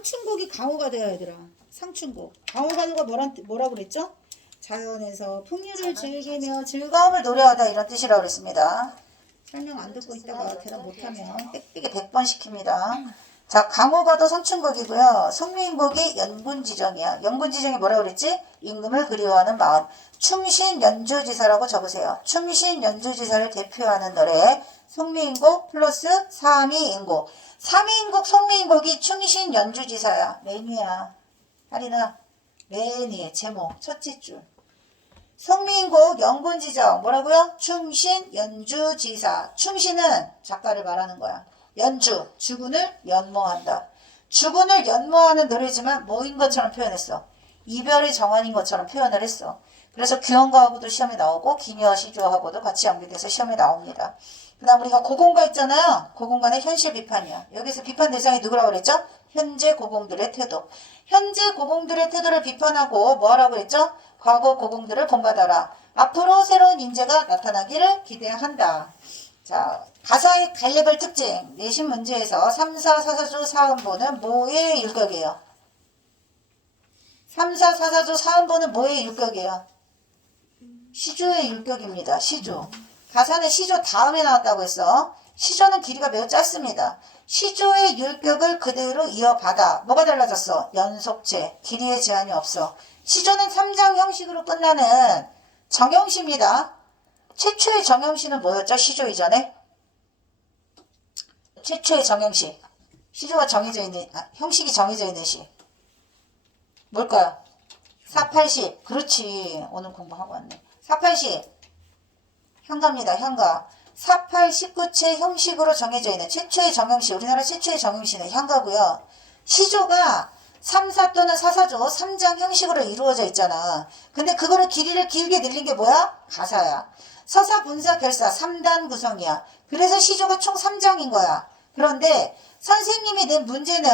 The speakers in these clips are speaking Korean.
상충곡이 강호가 되어야 되라. 상충곡. 강호가 누가 뭐라고 그랬죠? 자연에서 풍류를 즐기며 즐거움을 노래하다 이런 뜻이라고 그랬습니다. 설명 안 듣고 있다가 대답 못하면 빽빽이 100번 시킵니다. 자, 강호가도 상충곡이고요. 송미인곡이 연군지정이야. 연군지정이 뭐라고 그랬지? 임금을 그리워하는 마음. 충신연주지사라고 적으세요. 충신연주지사를 대표하는 노래. 송미인곡 플러스 삼위인곡. 삼위인곡 송미인곡이 충신연주지사야. 메뉴야. 할인아. 메뉴 제목 첫째 줄. 송미인곡 연군지정 뭐라고요? 충신연주지사. 충신은 작가를 말하는 거야. 연주, 주군을 연모한다. 주군을 연모하는 노래지만 뭐인 것처럼 표현했어. 이별의 정환인 것처럼 표현을 했어. 그래서 규현가하고도 시험에 나오고 기묘와 시조하고도 같이 연결돼서 시험에 나옵니다. 그 다음 우리가 고공가 있잖아요. 고공가는 현실 비판이야. 여기서 비판 대상이 누구라고 그랬죠? 현재 고공들의 태도. 현재 고공들의 태도를 비판하고 뭐하라고 했죠? 과거 고공들을 본받아라. 앞으로 새로운 인재가 나타나기를 기대한다. 자, 가사의 갈래벌 특징. 내신 문제에서 3, 4, 4, 4조 사음보는 뭐의 율격이에요? 3, 4, 4, 4조 사음보는 뭐의 율격이에요? 시조의 율격입니다. 시조. 가사는 시조 다음에 나왔다고 했어. 시조는 길이가 매우 짧습니다. 시조의 율격을 그대로 이어받아. 뭐가 달라졌어? 연속체. 길이의 제한이 없어. 시조는 3장 형식으로 끝나는 정형시입니다. 최초의 정형시는 뭐였죠? 시조 이전에? 최초의 정형시. 시조가 정해져 있는, 형식이 정해져 있는 시. 뭘까요? 4, 80. 그렇지. 오늘 공부하고 왔네. 4, 80. 현가입니다. 현가. 4, 8, 19채 형식으로 정해져 있는 최초의 정형시. 우리나라 최초의 정형시는 현가고요. 시조가 3, 4 또는 4, 4조 3장 형식으로 이루어져 있잖아. 근데 그거를 길이를 길게 늘린 게 뭐야? 가사야. 서사, 분사, 결사 3단 구성이야. 그래서 시조가 총 3장인 거야. 그런데 선생님이 낸 문제는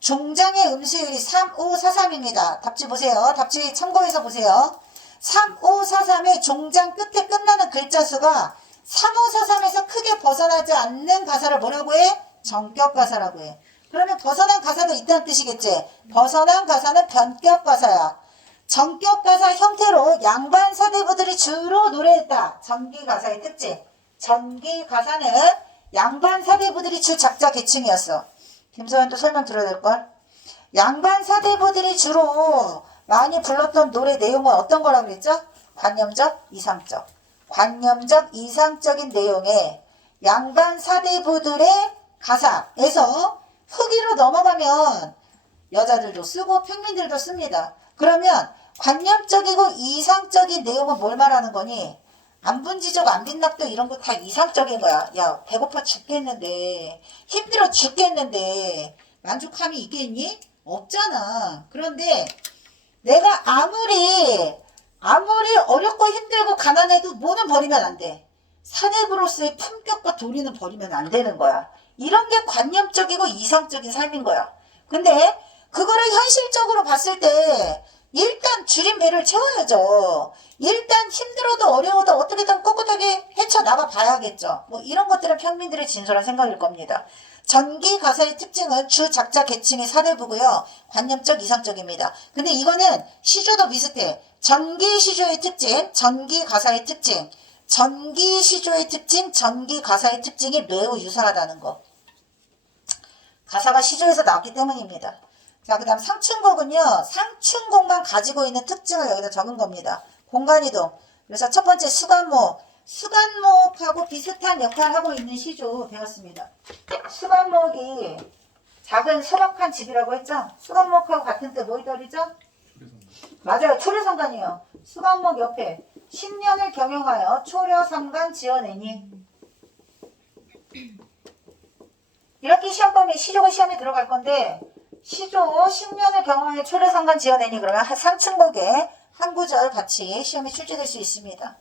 종장의 음수율이 3, 5, 4, 3입니다. 답지 보세요. 답지 참고해서 보세요. 3, 5, 4, 3의 종장 끝에 끝나는 글자 수가 3, 5, 4, 3에서 크게 벗어나지 않는 가사를 뭐라고 해? 전격 가사라고 해. 그러면 벗어난 가사도 있다는 뜻이겠지? 벗어난 가사는 변격 가사야. 전격 가사 형태로 양반 사대부들이 주로 노래했다. 전기 가사의 특징. 전기 가사는 양반 사대부들이 주 작자 계층이었어. 김소연도 설명 들어야 될걸? 양반 사대부들이 주로 많이 불렀던 노래 내용은 어떤 거라고 그랬죠? 관념적, 이상적. 관념적, 이상적인 내용의 양반 사대부들의 가사에서 후기로 넘어가면 여자들도 쓰고 평민들도 씁니다. 그러면 관념적이고 이상적인 내용은 뭘 말하는 거니? 안분지적, 안빈낙도 이런 거 다 이상적인 거야. 야, 배고파 죽겠는데, 힘들어 죽겠는데 만족함이 있겠니? 없잖아. 그런데 내가 아무리 어렵고 힘들고 가난해도 뭐는 버리면 안 돼. 사대부로서의 품격과 도리는 버리면 안 되는 거야. 이런 게 관념적이고 이상적인 삶인 거야. 근데 그거를 현실적으로 봤을 때 일단 줄인 배를 채워야죠. 일단 힘들어도 어려워도 어떻게든 꿋꿋하게 헤쳐나가 봐야겠죠. 뭐 이런 것들은 평민들의 진솔한 생각일 겁니다. 전기 가사의 특징은 주 작자 계층의 사대부고요. 관념적 이상적입니다. 근데 이거는 시조도 비슷해. 전기 시조의 특징, 전기 가사의 특징, 전기 시조의 특징, 전기 가사의 특징이 매우 유사하다는 거. 가사가 시조에서 나왔기 때문입니다. 자, 그 다음 상충곡은요. 상충곡만 가지고 있는 특징을 여기다 적은 겁니다. 공간이동. 그래서 첫 번째 수간목. 수간목하고 비슷한 역할을 하고 있는 시조 배웠습니다. 수간목이 작은 소박한 집이라고 했죠? 수간목하고 같은 뜻 뭐이 더리죠? 맞아요. 초려상간이에요. 수간목 옆에 10년을 경영하여 초려상간 지어내니. 이렇게 시험 보면 시조가 시험에 들어갈 건데 시조 10년을 경험해 초려상간 지어내니 그러면 상충곡에 한 구절 같이 시험에 출제될 수 있습니다.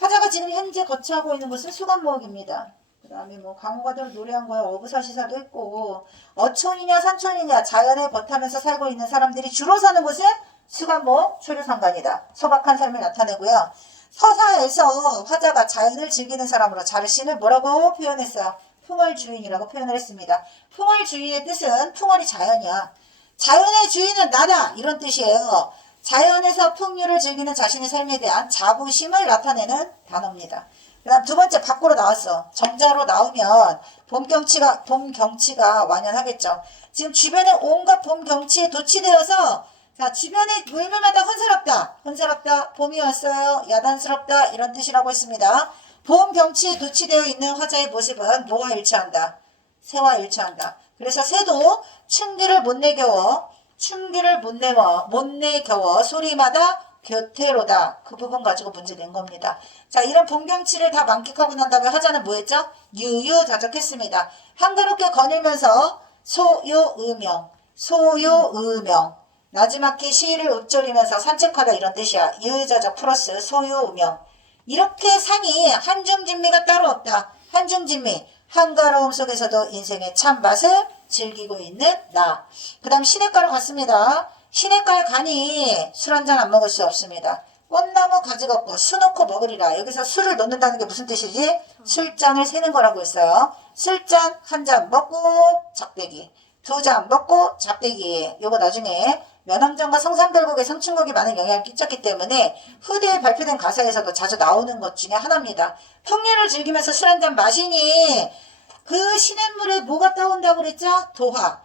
화자가 지금 현재 거처하고 있는 곳은 수간목입니다. 그 다음에 뭐 강호가들 노래한 거야. 어부사시사도 했고 어촌이냐 산촌이냐 자연에 버타면서 살고 있는 사람들이 주로 사는 곳은 수간목 초려상간이다. 소박한 삶을 나타내고요. 서사에서 화자가 자연을 즐기는 사람으로 자신을 뭐라고 표현했어요? 풍월주인이라고 표현을 했습니다. 풍월주인의 뜻은 풍월이 자연이야. 자연의 주인은 나다 이런 뜻이에요. 자연에서 풍류를 즐기는 자신의 삶에 대한 자부심을 나타내는 단어입니다. 그 다음 두 번째 밖으로 나왔어. 정자로 나오면 봄 경치가 완연하겠죠. 지금 주변에 온갖 봄 경치에 도취되어서 자 주변에 물물마다 혼사롭다 봄이 왔어요 야단스럽다 이런 뜻이라고 했습니다. 봄 경치에 도취되어 있는 화자의 모습은 뭐와 일치한다? 새와 일치한다. 그래서 새도 춘기를 못 내겨워 소리마다 교태로다. 그 부분 가지고 문제 낸 겁니다. 자, 이런 봄 경치를 다 만끽하고 난 다음에 화자는 뭐 했죠? 유유자적했습니다. 한가롭게 거닐면서 소요의명 나지막히 시를 읊조리면서 산책하다 이런 뜻이야. 유유자적 플러스 소요의명. 이렇게 상이 한중진미가 따로 없다. 한중진미 한가로움 속에서도 인생의 참맛을 즐기고 있는 나. 그 다음 시냇가로 갔습니다. 시냇가에 가니 술 한잔 안 먹을 수 없습니다. 꽃나무 가지 걷고 수 놓고 먹으리라. 여기서 술을 넣는다는 게 무슨 뜻이지? 술잔을 세는 거라고 했어요. 술잔 한 잔 먹고 작대기, 두 잔 먹고 작대기. 요거 나중에 면왕정과 성삼별곡에 성춘곡이 많은 영향을 끼쳤기 때문에 후대에 발표된 가사에서도 자주 나오는 것 중에 하나입니다. 풍류를 즐기면서 술 한 잔 마시니 그 시냇물에 뭐가 떠온다고 그랬죠? 도화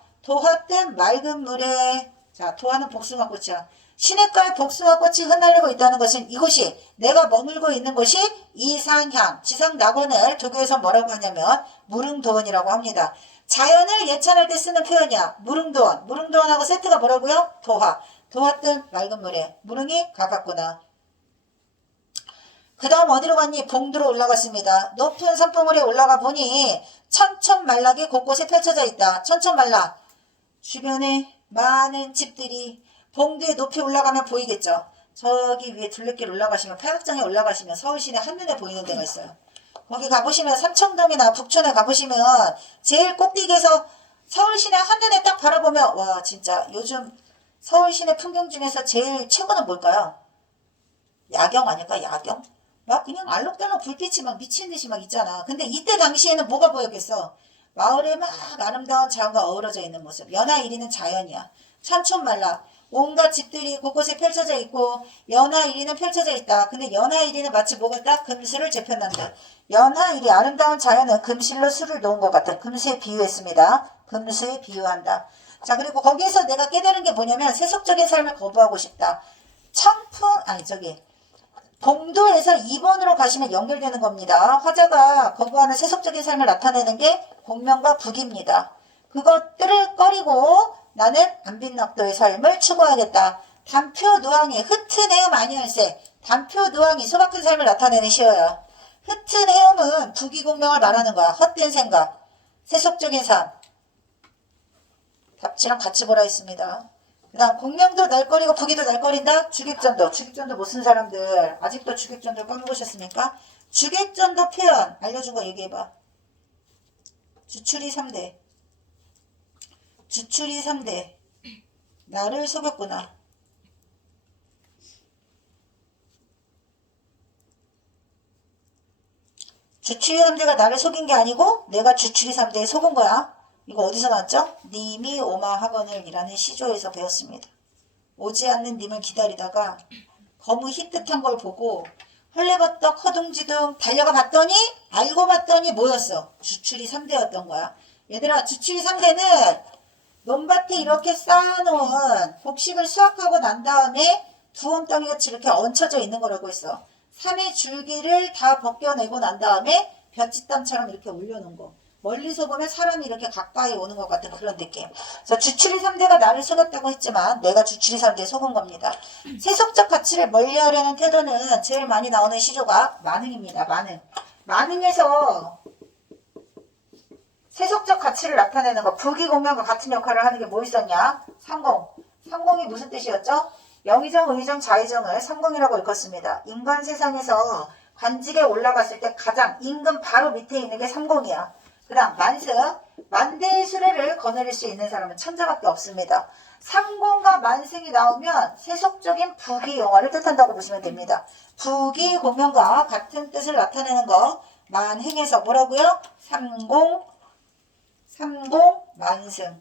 뜬 맑은 물에. 자, 도화는 복숭아꽃이야. 시냇가에 복숭아꽃이 흩날리고 있다는 것은 이곳이 내가 머물고 있는 곳이 이상향 지상낙원을 조교에서 뭐라고 하냐면 무릉도원이라고 합니다. 자연을 예찬할 때 쓰는 표현이야. 무릉도원하고 세트가 뭐라고요? 도화 뜬 맑은 물에. 무릉이 가깝구나. 그 다음 어디로 갔니? 봉두로 올라갔습니다. 높은 산봉우리에 올라가 보니 천천말락이 곳곳에 펼쳐져 있다. 천천말락. 주변에 많은 집들이 봉두에 높이 올라가면 보이겠죠. 저기 위에 둘레길 올라가시면 팔각정에 올라가시면 서울 시내 한눈에 보이는 데가 있어요. 거기 가보시면 삼청동이나 북촌에 가보시면 제일 꼭대기에서 서울 시내 한눈에 딱 바라보면 와 진짜 요즘 서울 시내 풍경 중에서 제일 최고는 뭘까요? 야경 아닐까? 야경? 막 그냥 알록달록 불빛이 막 미친 듯이 막 있잖아. 근데 이때 당시에는 뭐가 보였겠어? 마을에 막 아름다운 자연과 어우러져 있는 모습. 연하 1위는 자연이야. 천촌말락. 온갖 집들이 곳곳에 펼쳐져 있고 연하 1위는 펼쳐져 있다. 근데 연하 1위는 마치 뭐가 딱 금수를 재편한다. 연하 1위 아름다운 자연은 금실로 술을 놓은 것 같은 금수에 비유했습니다. 금수에 비유한다. 자 그리고 거기에서 내가 깨달은 게 뭐냐면 세속적인 삶을 거부하고 싶다. 봉도에서 2번으로 가시면 연결되는 겁니다. 화자가 거부하는 세속적인 삶을 나타내는 게 공명과 북입니다. 그것들을 꺼리고 나는 안빈낙도의 삶을 추구하겠다. 단표누앙이 흩은 헤엄 아니할세. 단표누앙이 소박한 삶을 나타내는 시어야. 흩은 헤엄은 부귀공명을 말하는 거야. 헛된 생각. 세속적인 삶. 답지랑 같이 보라 했습니다. 그 다음 공명도 날거리고 부귀도 날거린다. 주객전도 못 쓴 사람들 아직도 주객전도 까먹으셨습니까? 주객전도 표현 알려준 거 얘기해봐. 주출이 3대 나를 속였구나. 주출이 3대가 나를 속인 게 아니고 내가 주출이 3대에 속은 거야. 이거 어디서 나왔죠? 님이 오마 학원을 이라는 시조에서 배웠습니다. 오지 않는 님을 기다리다가 거무 희뜻한 걸 보고 헐레버떡 허둥지둥 달려가 봤더니 알고 봤더니 뭐였어? 주출이 3대였던 거야. 얘들아 주출이 3대는 논밭에 이렇게 쌓아놓은 곡식을 수확하고 난 다음에 두엄덩이같이 이렇게 얹혀져 있는 거라고 했어. 3의 줄기를 다 벗겨내고 난 다음에 볕짓담처럼 이렇게 올려놓은 거. 멀리서 보면 사람이 이렇게 가까이 오는 것 같은 그런 느낌. 그래서 주출이 3대가 나를 속였다고 했지만 내가 주출이 3대에 속은 겁니다. 세속적 가치를 멀리하려는 태도는 제일 많이 나오는 시조가 만흥입니다. 만흥에서 세속적 가치를 나타내는 거 부귀공명과 같은 역할을 하는 게 뭐 있었냐? 삼공이 무슨 뜻이었죠? 영의정, 의정, 자의정을 삼공이라고 읽었습니다. 인간 세상에서 관직에 올라갔을 때 가장 임금 바로 밑에 있는 게 삼공이야. 그 다음 만대의 수레를 거느릴 수 있는 사람은 천자밖에 없습니다. 삼공과 만승이 나오면 세속적인 부귀영화를 뜻한다고 보시면 됩니다. 부귀공명과 같은 뜻을 나타내는 거 만행에서 뭐라고요? 삼공 만승.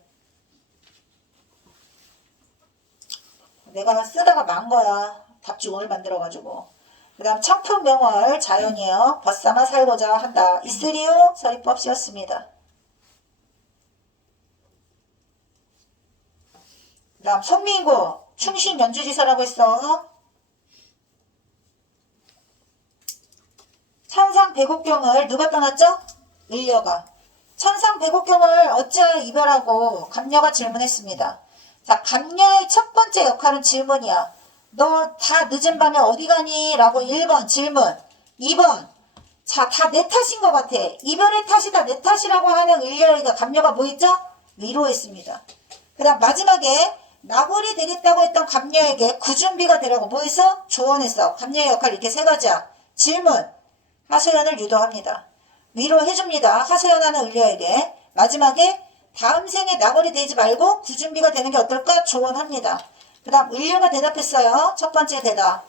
내가 쓰다가 만 거야. 답중을 만들어가지고. 그 다음 청풍명월 자연이에요. 벗삼아 살고자 한다. 이슬이요 서리법 씌었습니다. 그 다음 손민구 충신 연주지사라고 했어. 천상배곡경을 누가 떠났죠? 을려가. 천상배곡경을 어찌하여 이별하고 감녀가 질문했습니다. 자, 감녀의 첫 번째 역할은 질문이야. 너 다 늦은 밤에 어디 가니? 라고 1번 질문. 2번 자, 다 내 탓인 것 같아. 이별의 탓이 다 내 탓이라고 하는 을려가 감녀가 뭐 했죠? 위로했습니다. 그 다음 마지막에 나골이 되겠다고 했던 감녀에게 그 준비가 되라고 뭐 했어? 조언했어. 감녀의 역할 이렇게 세 가지야. 질문. 하소연을 유도합니다. 위로해줍니다. 하소연하는 을려에게. 마지막에 다음 생에 나골이 되지 말고 그 준비가 되는 게 어떨까? 조언합니다. 그 다음 을려가 대답했어요. 첫 번째 대답.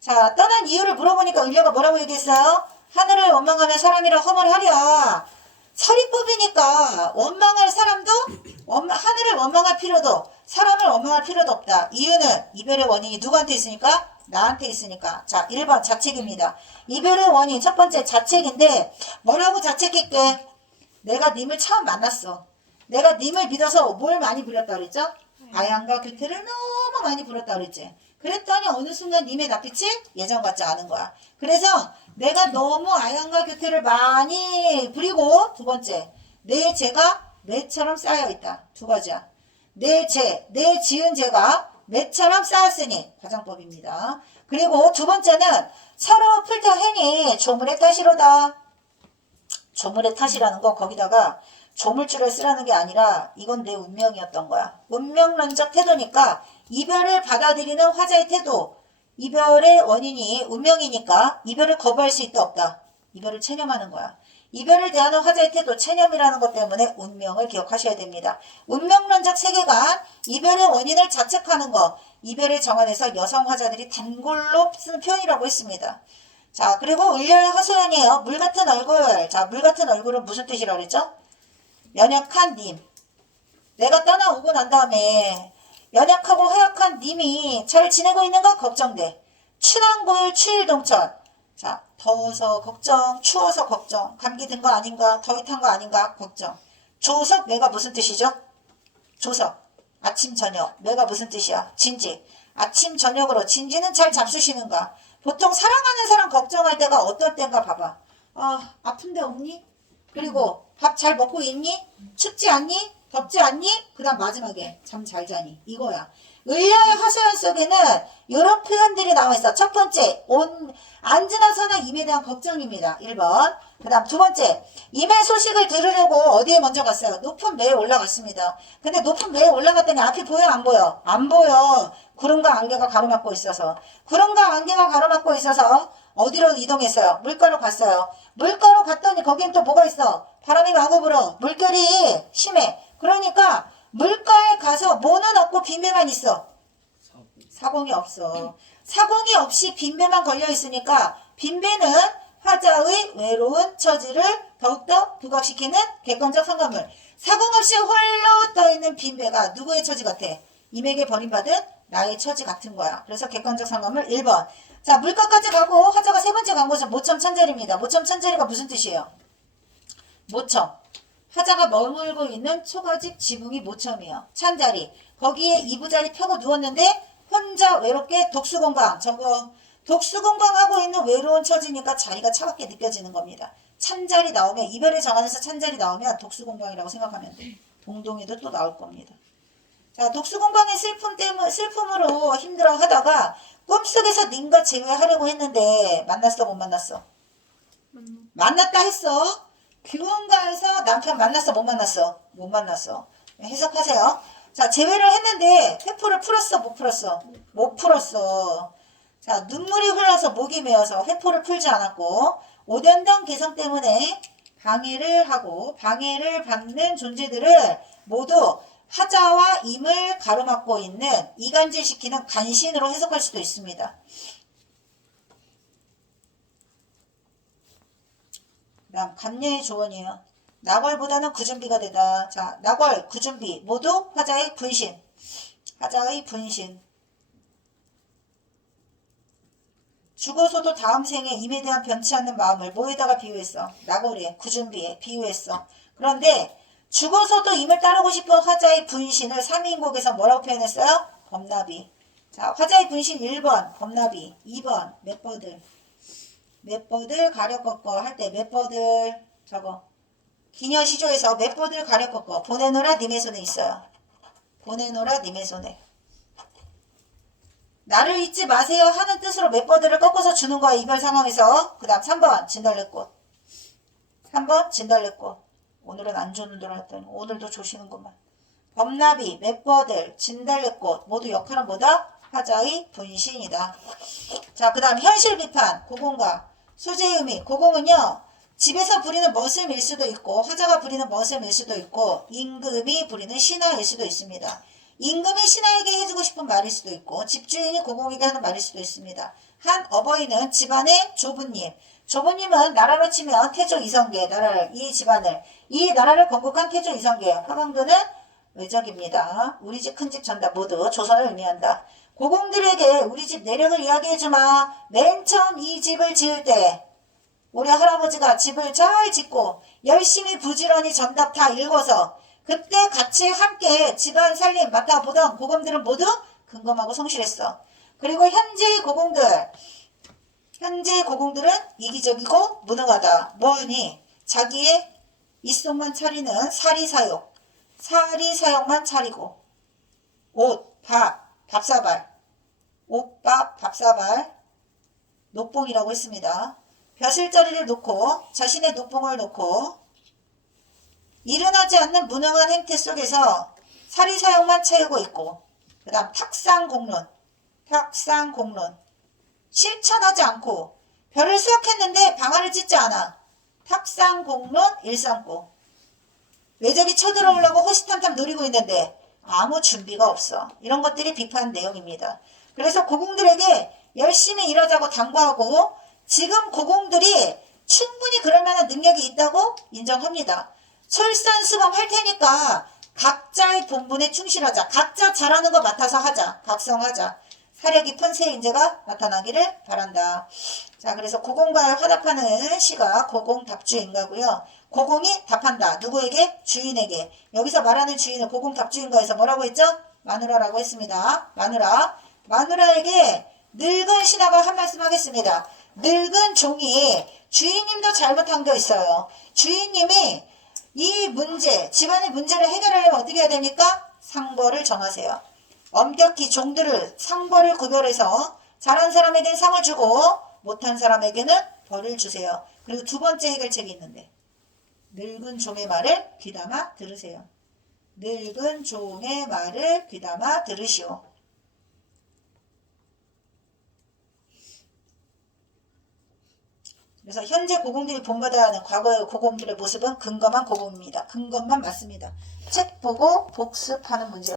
자, 떠난 이유를 물어보니까 을려가 뭐라고 얘기했어요? 하늘을 원망하면 사람이라 허물하랴. 서리법이니까 원망할 사람도 하늘을 원망할 필요도 사람을 원망할 필요도 없다. 이유는 이별의 원인이 누구한테 있으니까? 나한테 있으니까. 자, 1번 자책입니다. 이별의 원인 첫 번째 자책인데 뭐라고 자책할게? 내가 님을 처음 만났어. 내가 님을 믿어서 뭘 많이 부렸다 그랬죠? 아양과 교태를 너무 많이 부렸다 그랬지. 그랬더니 어느 순간 님의 낯빛이 예전 같지 않은 거야. 그래서 내가 너무 아양과 교태를 많이 부리고 두 번째 내 죄가 매처럼 쌓여있다. 두 가지야. 내 지은 죄가 매처럼 쌓였으니 가정법입니다. 그리고 두 번째는 서로 풀터 해니 조물의 탓이로다. 조물의 탓이라는 거 거기다가 조물줄을 쓰라는 게 아니라 이건 내 운명이었던 거야. 운명론적 태도니까 이별을 받아들이는 화자의 태도. 이별의 원인이 운명이니까 이별을 거부할 수 있다 없다. 이별을 체념하는 거야. 이별을 대하는 화자의 태도, 체념이라는 것 때문에 운명을 기억하셔야 됩니다. 운명론적 세계관, 이별의 원인을 자책하는 것, 이별의 정안에서 여성 화자들이 단골로 쓰는 표현이라고 했습니다. 자, 그리고 을려의 하소연이에요. 물 같은 얼굴. 자, 물 같은 얼굴은 무슨 뜻이라고 그랬죠? 연약한 님. 내가 떠나오고 난 다음에 연약하고 허약한 님이 잘 지내고 있는가 걱정돼. 추남골 추일동천. 자, 더워서 걱정, 추워서 걱정, 감기 든 거 아닌가, 더위 탄 거 아닌가 걱정. 조석 매가 무슨 뜻이죠? 조석 아침 저녁 매가 무슨 뜻이야? 진지. 아침 저녁으로 진지는 잘 잡수시는가? 보통 사랑하는 사람 걱정할 때가 어떤 때인가 봐봐. 아픈데 없니? 그리고 밥 잘 먹고 있니? 춥지 않니? 덥지 않니? 그 다음 마지막에 잠 잘 자니? 이거야. 을려의 하소연 속에는 이런 표현들이 나와 있어. 첫 번째, 안지나서나 임에 대한 걱정입니다. 1번. 그 다음 두 번째, 임의 소식을 들으려고 어디에 먼저 갔어요? 높은 매에 올라갔습니다. 근데 높은 매에 올라갔더니 앞이 보여 안 보여? 안 보여. 구름과 안개가 가로막고 있어서. 구름과 안개가 가로막고 있어서 어디로 이동했어요? 물가로 갔어요. 물가로 갔더니 거긴 또 뭐가 있어? 바람이 마구 불어. 물결이 심해. 그러니까 물가에 가서 뭐는 없고 빈배만 있어. 사공이 없어. 사공이 없이 빈배만 걸려 있으니까 빈배는 화자의 외로운 처지를 더욱더 부각시키는 객관적 상관물. 사공 없이 홀로 떠있는 빈배가 누구의 처지 같아? 임에게 버림받은 나의 처지 같은 거야. 그래서 객관적 상관물 1번. 자, 물가까지 가고 화자가 세 번째 간 곳은 모첨 천자리입니다. 모첨 천자리가 무슨 뜻이에요? 모첨. 화자가 머물고 있는 초가집 지붕이 모첨이에요. 찬자리. 거기에 이부자리 펴고 누웠는데 혼자 외롭게 독수공방. 저거 독수공방하고 있는 외로운 처지니까 자리가 차갑게 느껴지는 겁니다. 찬자리 나오면 이별의 정안에서 찬자리 나오면 독수공방이라고 생각하면 돼. 동동에도 또 나올 겁니다. 자, 독수공방의 슬픔으로 힘들어 하다가 꿈속에서 님과 재회하려고 했는데 만났어 못 만났어? 만났다 했어. 교원가에서 남편 만났어 못 만났어? 못 만났어. 해석하세요. 자, 재회를 했는데 회포를 풀었어 못 풀었어? 못 풀었어. 자, 눈물이 흘러서 목이 메어서 회포를 풀지 않았고 오련동 개성 때문에 방해를 하고 방해를 받는 존재들을 모두 화자와 임을 가로막고 있는 이간질시키는 간신으로 해석할 수도 있습니다. 다음 감녀의 조언이에요. 나궐보다는 구준비가 되다. 자, 나궐, 구준비 모두 화자의 분신. 화자의 분신. 죽어서도 다음 생에 임에 대한 변치 않는 마음을 뭐에다가 비유했어? 나골에, 구준비에 비유했어. 그런데 죽어서도 임을 따르고 싶은 화자의 분신을 삼위인곡에서 뭐라고 표현했어요? 범나비. 자, 화자의 분신 1번 범나비, 2번 맷버들. 맷버들 가려 꺾어 할 때 맷버들 저거 기녀시조에서 맷버들 가려 꺾어 보내노라 님의 손에 있어요. 보내노라 님의 손에. 나를 잊지 마세요 하는 뜻으로 맷버들을 꺾어서 주는 거야. 이별 상황에서. 그 다음 3번 진달래꽃. 3번 진달래꽃. 오늘은 안 주는 줄 알았더니 오늘도 조시는구만. 범나비, 맷버들, 진달래꽃 모두 역할은 뭐다? 화자의 분신이다. 자, 그 다음 현실 비판 고공과 소재의 의미. 고공은요 집에서 부리는 머슴일 수도 있고 화자가 부리는 머슴일 수도 있고 임금이 부리는 신하일 수도 있습니다. 임금이 신하에게 해주고 싶은 말일 수도 있고 집주인이 고공에게 하는 말일 수도 있습니다. 한 어버이는 집안의 조부님. 조부님은 나라로 치면 태조 이성계 나라를 이 집안을 이 나라를 건국한 태조 이성계. 화강도는 외적입니다. 우리 집 큰 집 전답 모두 조선을 의미한다. 고공들에게 우리 집 내력을 이야기해주마. 맨 처음 이 집을 지을 때 우리 할아버지가 집을 잘 짓고 열심히 부지런히 전답 다 읽어서 그때 같이 함께 집안 살림 맡아보던 고검들은 모두 근검하고 성실했어. 그리고 현재의 고공들은 이기적이고 무능하다. 뭐니? 자기의 입속만 차리는 사리사욕만 차리고 옷, 밥사발, 옷밥, 밥사발, 녹봉이라고 했습니다. 벼슬자리를 놓고 자신의 녹봉을 놓고 일은 하지 않는 무능한 행태 속에서 사리사욕만 채우고 있고 그 다음 탁상공론 실천하지 않고 별을 수확했는데 방아를 찢지 않아. 탁상공론 일삼고 외적이 쳐들어오려고 호시탐탐 노리고 있는데 아무 준비가 없어. 이런 것들이 비판 내용입니다. 그래서 고공들에게 열심히 일하자고 당부하고 지금 고공들이 충분히 그럴 만한 능력이 있다고 인정합니다. 솔선수범할 테니까 각자의 본분에 충실하자. 각자 잘하는 거 맡아서 하자. 각성하자. 사려 깊은 새 인재가 나타나기를 바란다. 자, 그래서 고공과 화답하는 시가 고공답주인가고요. 고공이 답한다. 누구에게? 주인에게. 여기서 말하는 주인을 고공답주인가에서 뭐라고 했죠? 마누라라고 했습니다. 마누라에게 늙은 신하가 한 말씀 하겠습니다. 늙은 종이 주인님도 잘못한 게 있어요. 주인님이 이 문제, 집안의 문제를 해결하려면 어떻게 해야 됩니까? 상벌을 정하세요. 엄격히 종들을 상벌을 구별해서 잘한 사람에게는 상을 주고 못한 사람에게는 벌을 주세요. 그리고 두 번째 해결책이 있는데 늙은 종의 말을 귀담아 들으세요. 늙은 종의 말을 귀담아 들으시오. 그래서 현재 고공들이 본받아야 하는 과거의 고공들의 모습은 근검한 고공입니다. 근검만 맞습니다. 책 보고 복습하는 문제.